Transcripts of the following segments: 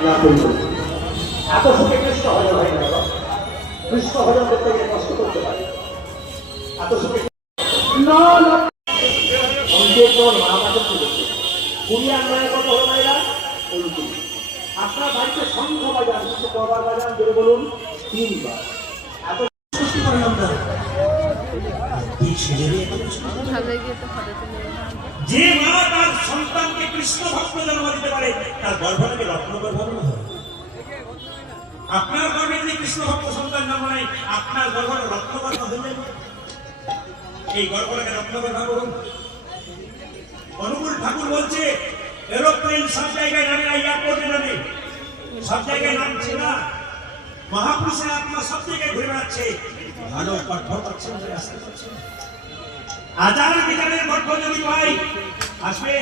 এত সুখে কৃষ্ণ ভজন হয় না, কৃষ্ণ ভজন করতে গিয়ে কষ্ট করতে পারে। এত সুখে আপনার বাড়িতে শঙ্খ বাজান, কিছু কবার বাজান, ধরে বলুন 3 বার। এত সৃষ্টি করেন আমরা যে মা তার সন্তানকে কৃষ্ণ ভক্ত জন্ম দিতে পারে, তার গর্ভটাকে রত্ন গর্ভাবন হয়। আপনার গর্ভে যদি কৃষ্ণ ভক্ত সন্তান জন্ম নেয়, আপনার গর্ভটা রত্ন গর্ভ হয়ে যাবে। এই গর্ভটাকে রত্ন গর্ভাবন। অনুকূল ঠাকুর বলছে, এরোপ্লেন সব জায়গায় নামে না, এয়ারপোর্টে নামে, সব জায়গায় নামছে না। মহাপুরুষের আত্মা সব জায়গায় ঘুরে বেড়াচ্ছে, ভালো গর্ভ পাচ্ছে, আসতে পারছে। আচার বিচারের গর্ভ যদি পাই, আসবে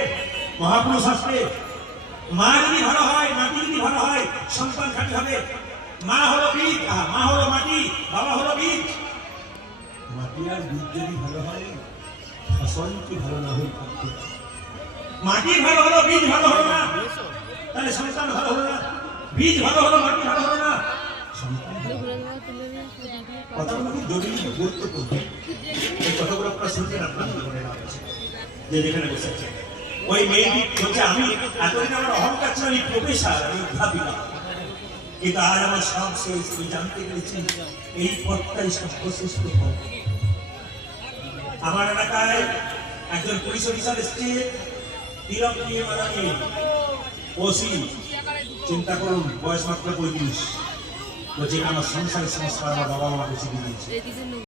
মহাপুরুষ, আসবে। মা যদি ভালো হয়, মাটি যদি ভালো হয়, সন্তান খাটি হবে। মা হলো বীজ, মা হলো মাটি, বাবা হলো বীজ। মাটি আর বীজ যদি ভালো হয়, ফসল কি ভালো না হয়, মাটি ভালো হলো, বীজ ভালো হলো না, তাহলে সন্তান ভালো হলো না। বীজ ভালো হলো, মাটি ভালো হলো না, সন্তান। কথাগুলো খুব জরুরি, গুরুত্বপূর্ণ। এই কথাগুলো আপনারা শুনবেন, আপনার মনে রাখছে যে যেখানে বসে আছে। ওই মেয়েটি বলছে, আমি এতদিন আমার অহংকার ছিল, আমি প্রফেসর, আমি অধ্যাপিকা, কিন্তু আজ আমার সব শেষ। আমি জানতে পেরেছি এই পথটাই সর্বশ্রেষ্ঠ পথ। আমার এলাকায় একজন পুলিশ অফিসার এসছে, তিলক নিয়ে মারা নিয়ে, ওসি, চিন্তা করুন, বয়স মাত্র 35। বলছে আমার সংসারের সংস্কার আমার বাবা মা বেশি দিয়েছে।